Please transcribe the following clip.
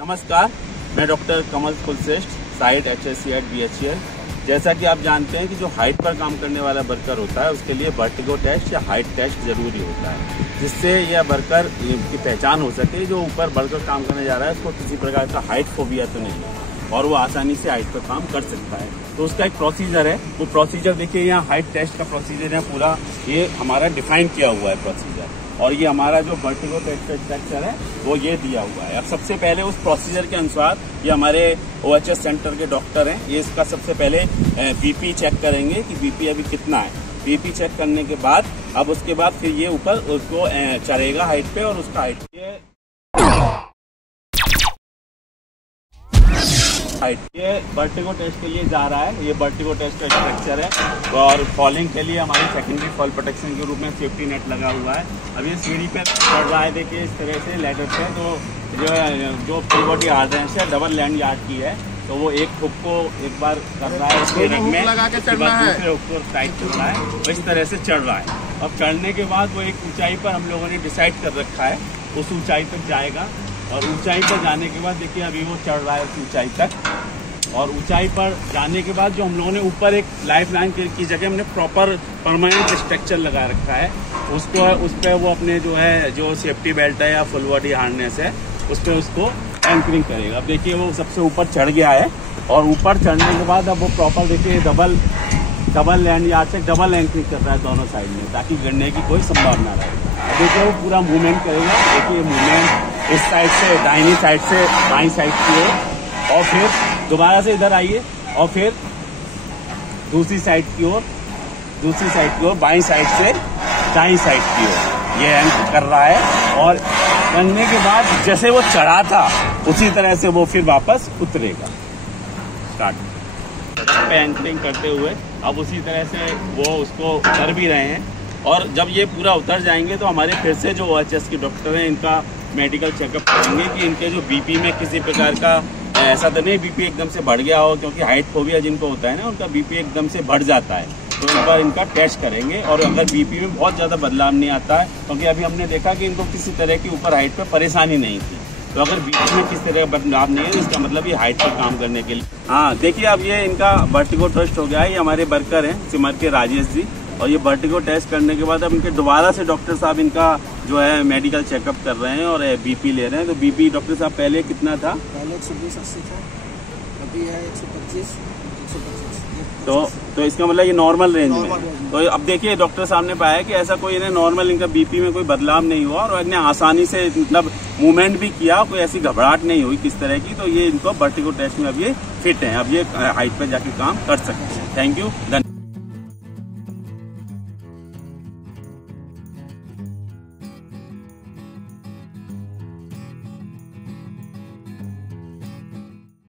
नमस्कार, मैं डॉक्टर कमल Kulshreshtha, site HSC@BHEL। जैसा कि आप जानते हैं कि जो हाइट पर काम करने वाला वर्कर होता है उसके लिए वर्टिगो टेस्ट या हाइट टेस्ट जरूरी होता है, जिससे यह वर्कर की पहचान हो सके जो ऊपर बढ़कर काम करने जा रहा है उसको किसी प्रकार का हाइट फोबिया तो नहीं है और वो आसानी से हाइट पर काम कर सकता है। तो उसका एक प्रोसीजर है, वो प्रोसीजर देखिए यहाँ हाइट टेस्ट का प्रोसीजर है पूरा, ये हमारा डिफाइन किया हुआ है प्रोसीजर, और ये हमारा जो वर्टिगो टेस्ट का स्ट्रक्चर है वो ये दिया हुआ है। अब सबसे पहले उस प्रोसीजर के अनुसार ये हमारे OHS सेंटर के डॉक्टर हैं, ये इसका सबसे पहले BP चेक करेंगे कि BP अभी कितना है। BP चेक करने के बाद अब उसके बाद फिर ये ऊपर उसको चढ़ेगा हाइट पे और उसका ये वर्टिगो टेस्ट के लिए जा रहा है। ये वर्टिगो टेस्ट का स्ट्रक्चर है और फॉलिंग के लिए हमारी सेकेंडरी फॉल प्रोटेक्शन के रूप में सेफ्टी नेट लगा हुआ है। अब ये सीढ़ी पे चढ़ रहा है, देखिए इस तरह से लैडर पे, तो जो फुल बॉडी हार्डनेस है डबल लैंड यार्ड की है, तो वो एक हुक को एक बार कर रहा है उसके रंग में, दूसरे हुक को टाइट कर रहा है, तो इस तरह से चढ़ रहा है। अब चढ़ने के बाद वो एक ऊंचाई पर हम लोगों ने डिसाइड कर रखा है, उस ऊंचाई तक जाएगा और ऊंचाई पर जाने के बाद देखिए अभी वो चढ़ रहा है उस ऊंचाई तक, और ऊंचाई पर जाने के बाद जो हम लोगों ने ऊपर एक लाइफ लाइन की जगह हमने प्रॉपर परमानेंट स्ट्रक्चर लगा रखा है, उसको उस पर वो अपने जो सेफ्टी बेल्ट है या फुल बॉडी हार्नेस है उस पर उसको एंकरिंग करेगा। अब देखिए वो सबसे ऊपर चढ़ गया है और ऊपर चढ़ने के बाद अब वो प्रॉपर देखिए डबल लैंड यार्ड से डबल एंकरिंग कर रहा है दोनों साइड में, ताकि गिरने की कोई संभावना रहे। अब देखिए वो पूरा मूवमेंट करेगा, देखिए मूवमेंट इस साइड से दाहिनी साइड से बाईं साइड की ओर, और फिर दोबारा से इधर आइए और फिर दूसरी साइड की ओर बाईं साइड से दाईं साइड की ओर ये एंकर कर रहा है, और करने के बाद जैसे वो चढ़ा था उसी तरह से वो फिर वापस उतरेगा। स्टार्ट पे एंकरिंग करते हुए अब उसी तरह से वो उसको कर भी रहे हैं, और जब ये पूरा उतर जाएंगे तो हमारे फिर से जो OHS के डॉक्टर हैं इनका मेडिकल चेकअप करेंगे कि इनके जो BP में किसी प्रकार का ऐसा तो नहीं BP एकदम से बढ़ गया हो, क्योंकि हाइट फोबिया जिनको होता है ना उनका BP एकदम से बढ़ जाता है, तो एक बार इनका टेस्ट करेंगे। और अगर BP में बहुत ज़्यादा बदलाव नहीं आता है, क्योंकि अभी हमने देखा कि इनको किसी तरह की ऊपर हाइट पर परेशानी नहीं थी, तो अगर BP में किस तरह का बदलाव नहीं है इसका मतलब ये हाइट पर काम करने के लिए। हाँ देखिए अब ये इनका वर्टिगो टेस्ट हो गया है, ये हमारे वर्कर हैं सिमर के राजेश जी, और ये वर्टिगो टेस्ट करने के बाद अब इनके दोबारा से डॉक्टर साहब इनका जो है मेडिकल चेकअप कर रहे हैं और BP ले रहे हैं। तो BP डॉक्टर साहब पहले कितना था? पहले 120/80 था, अभी है 125। तो इसका मतलब ये नॉर्मल रेंज में है। तो अब देखिए डॉक्टर साहब ने पाया कि ऐसा कोई इन्हें नॉर्मल इनका BP में कोई बदलाव नहीं हुआ और इन्हें आसानी से मतलब मूवमेंट भी किया, कोई ऐसी घबराहट नहीं हुई किस तरह की, तो ये इनको वर्टिगो टेस्ट में अब ये फिट है, अब ये हाइट पे जाके काम कर सकते हैं। थैंक यू, धन्यवाद।